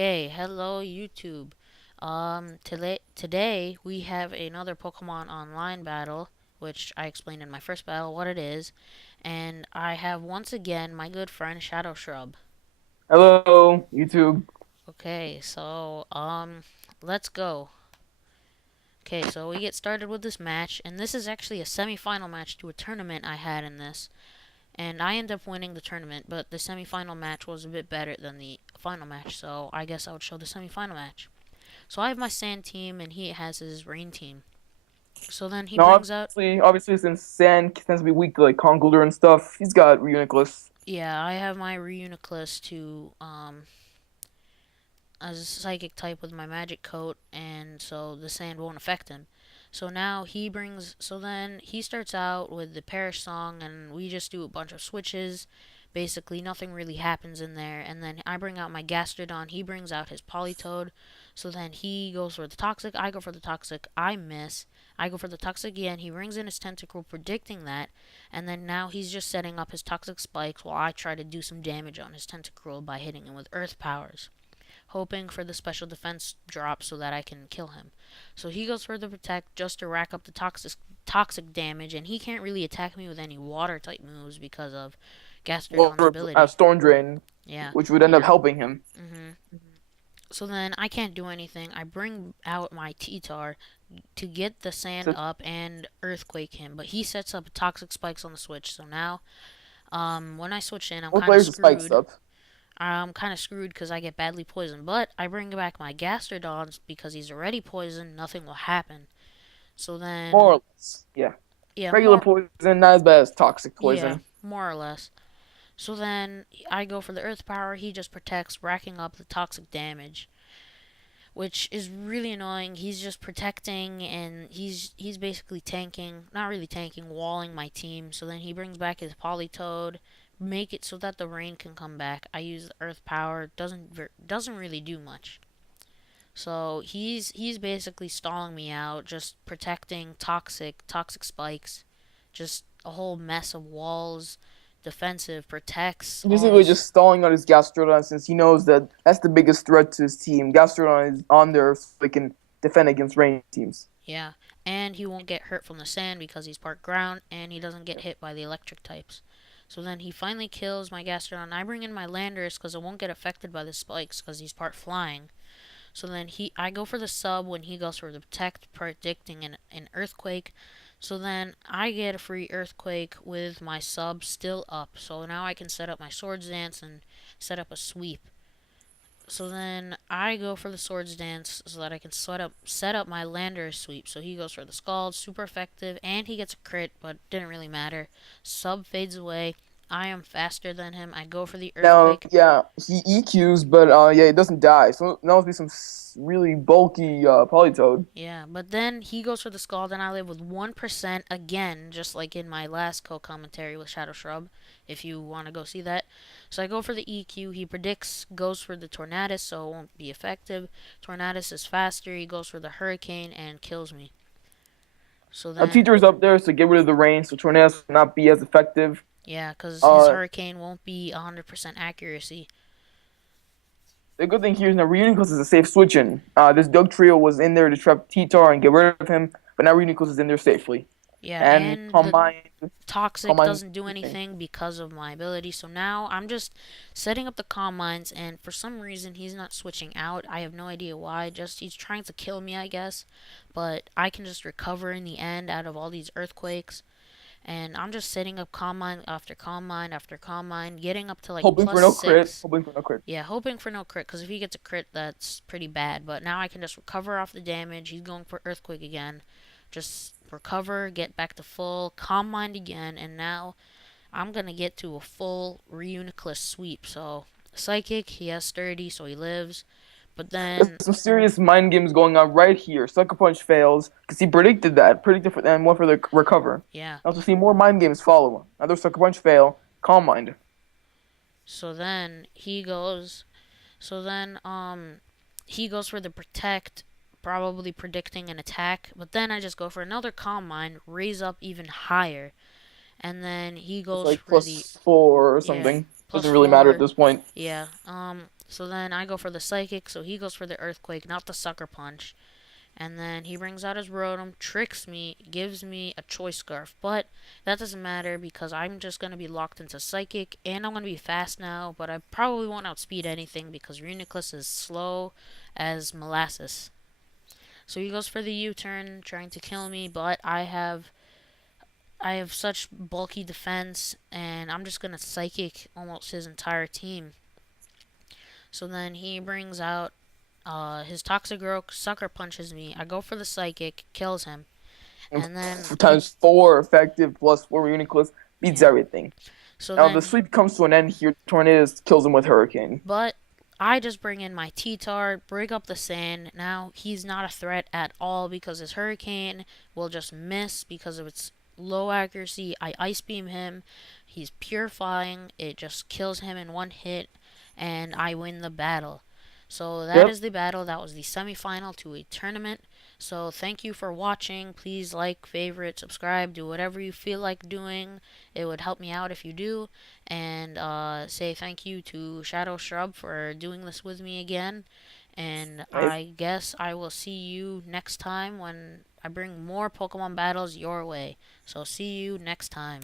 Okay, hello YouTube. Today we have another Pokemon Online battle, which I explained in my first battle what it is, and I have once again my good friend shadowshrub. Hello, YouTube. Okay, let's go. Okay, so we get started with this match, and this is actually a semi-final match to a tournament I had in this, and I end up winning the tournament, but the semi-final match was a bit better than the final match, so I guess I would show the semi-final match. So I have my sand team and he has his rain team. So then he Now, brings out, obviously, since Sand tends to be weak to like Conkeldurr and stuff, he's got Reuniclus. yeah, I have my Reuniclus to as a psychic type with my magic coat, and so the sand won't affect him. So then he starts out with the Parish Song, and we just do a bunch of switches. Basically, nothing really happens in there, and then I bring out my Gastrodon, he brings out his Politoed, so then he goes for the Toxic, I go for the Toxic, I miss, I go for the Toxic again, he rings in his Tentacle predicting that, and then now he's just setting up his Toxic Spikes while I try to do some damage on his Tentacruel by hitting him with Earth Powers, hoping for the special defense drop so that I can kill him. So he goes for the protect just to rack up the toxic damage, and he can't really attack me with any water type moves because of Gastrodon's Or ability. Storm Drain, Yeah. which would end up helping him. Mhm. So then I can't do anything. I bring out my T-Tar to get the sand So up and earthquake him, but he sets up toxic spikes on the switch. So now, when I switch in, I'm more kind of players with spikes screwed. up. I'm kind of screwed because I get badly poisoned. But I bring back my Gastrodons because he's already poisoned. Nothing will happen. So More then, or less, yeah. yeah, Regular more, poison, not as bad as toxic yeah, poison. more or less. So then I go for the Earth Power. He just protects, racking up the toxic damage, which is really annoying. He's just protecting and he's basically tanking, not really tanking, walling my team. So then he brings back his Politoed, make it so that the rain can come back. I use the Earth Power. Doesn't really do much. So he's basically stalling me out, just protecting toxic spikes, just a whole mess of walls, defensive, protects, all Basically, this. just stalling on his Gastrodon since he knows that that's the biggest threat to his team. Gastrodon is on there so they can defend against rain teams. Yeah, and he won't get hurt from the sand because he's part ground, and he doesn't get hit by the electric types. So then he finally kills my Gastrodon. I bring in my Landorus because it won't get affected by the spikes because he's part flying. So then I go for the sub when he goes for the protect, predicting an earthquake. So then I get a free earthquake with my sub still up. So now I can set up my swords dance and set up a sweep. So then I go for the swords dance so that I can set up my lander sweep. So he goes for the scald, super effective, and he gets a crit, but didn't really matter. Sub fades away. I am faster than him. I go for the Now, earthquake. yeah, he EQs, but yeah, he doesn't die. So that must be some really bulky Politoed. Yeah, but then he goes for the scald, and I live with 1% again, just like in my last co-commentary with Shadow Shrub, if you want to go see that. So I go for the EQ. He predicts, goes for the Tornadus, so it won't be effective. Tornadus is faster. He goes for the Hurricane and kills me. So then, Teacher's up there to get rid of the rain, so Tornadus will not be as effective. yeah, because his Uh, Hurricane won't be 100% accuracy. the good thing here is now Reuniclus is a safe switch in. This Doug trio was in there to trap T-Tar and get rid of him, but now Reuniclus is in there safely. Yeah, And and Calm the Mind, Calm Toxic Mind, doesn't do anything because of my ability. So now I'm just setting up the Calm Minds, and for some reason he's not switching out. I have no idea why. Just he's trying to kill me, I guess. But I can just recover in the end out of all these earthquakes. And I'm just setting up Calm Mind after Calm Mind after Calm Mind, getting up to like hoping plus for no crit, 6. hoping for no crit. Yeah, hoping for no crit, because if he gets a crit, that's pretty bad. But now I can just recover off the damage. He's going for Earthquake again. Just recover, get back to full, Calm Mind again, and now I'm going to get to a full Reuniclus sweep. So, Psychic, he has Sturdy, so he lives. But There's then, some serious mind games going on right here. Sucker Punch fails because he predicted that, predicted for and went for the recover. yeah. I also see more mind games follow. Another Sucker Punch fail. Calm Mind. So then he goes. So then, he goes for the Protect, probably predicting an attack. But then I just go for another Calm Mind, raise up even higher. And then he It's goes like for the, +4 or yeah, something. plus Doesn't really matter at 4. this point. Yeah. So then I go for the psychic, so he goes for the earthquake, not the sucker punch. And then he brings out his Rotom, tricks me, gives me a choice scarf. But that doesn't matter because I'm just going to be locked into Psychic and I'm going to be fast now. But I probably won't outspeed anything because Reuniclus is slow as molasses. So he goes for the U-turn, trying to kill me, but I have such bulky defense, and I'm just gonna psychic almost his entire team. So then he brings out his Toxicroak, sucker punches me. I go for the psychic, kills him, and then he Times four effective plus four Uniclus beats yeah. everything. So Now the then, sweep comes to an end here. Tornadus kills him with Hurricane. but I just bring in my T-Tar, break up the sand. Now he's not a threat at all because his Hurricane will just miss because of its low accuracy. I Ice Beam him. He's purifying. It just kills him in one hit, and I win the battle. So that Yep. is the battle. That was the semifinal to a tournament. So thank you for watching. Please like, favorite, subscribe, do whatever you feel like doing. It would help me out if you do. And say thank you to shadowshrub for doing this with me again. And Nice. I guess I will see you next time when I bring more Pokemon battles your way. So see you next time.